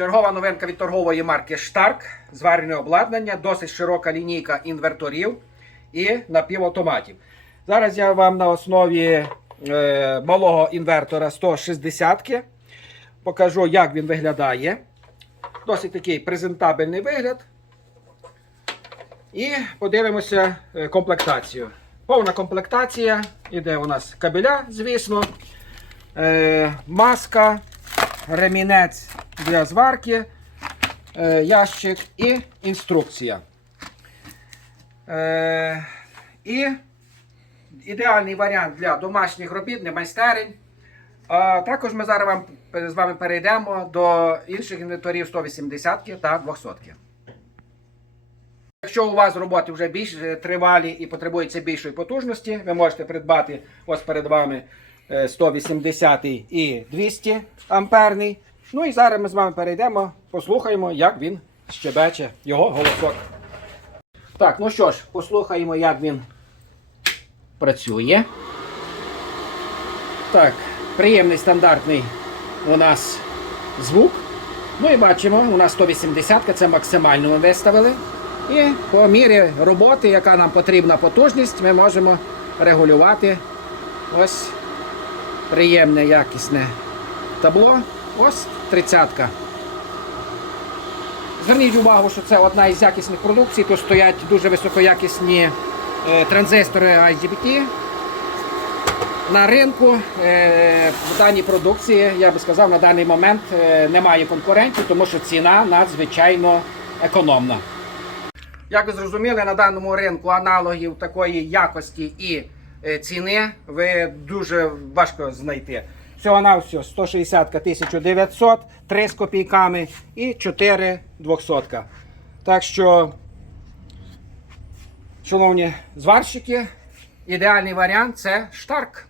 Чергова новинка від торгової марки Штарк. Зварене обладнання, досить широка лінійка інверторів і напівавтоматів. Зараз я вам на основі е, малого інвертора 160 покажу, як він виглядає. Досить такий презентабельний вигляд. І подивимося е, комплектацію. Повна комплектація. Іде у нас кабеля, звісно, е, маска, ремінець для зварки, е, ящик і інструкція. Е, і ідеальний варіант для домашніх робіт, не майстерень. А також ми зараз вам, з вами перейдемо до інших інвенторів 180 та 200. Якщо у вас роботи вже більш е, тривалі і потребується більшої потужності, ви можете придбати ось перед вами е, 180 і 200 амперний. Ну і зараз ми з вами перейдемо, послухаємо, як він щебече його голосок. Так, ну що ж, послухаємо, як він працює. Так, приємний стандартний у нас звук. Ну і бачимо, у нас 180 це максимально ми виставили. І по мірі роботи, яка нам потрібна потужність, ми можемо регулювати ось приємне якісне табло. Ось 30-ка. Зверніть увагу, що це одна із якісних продукцій. Тут стоять дуже високоякісні е, транзистори IGBT. На ринку е, в даній продукції, я би сказав, на даний момент е, немає конкурентів, тому що ціна надзвичайно економна. Як ви зрозуміли, на даному ринку аналогів такої якості і ціни ви дуже важко знайти. Всього на всього 160 1900, 3 з копійками і 4 200. Так що, шановні зварщики, ідеальний варіант це штарк.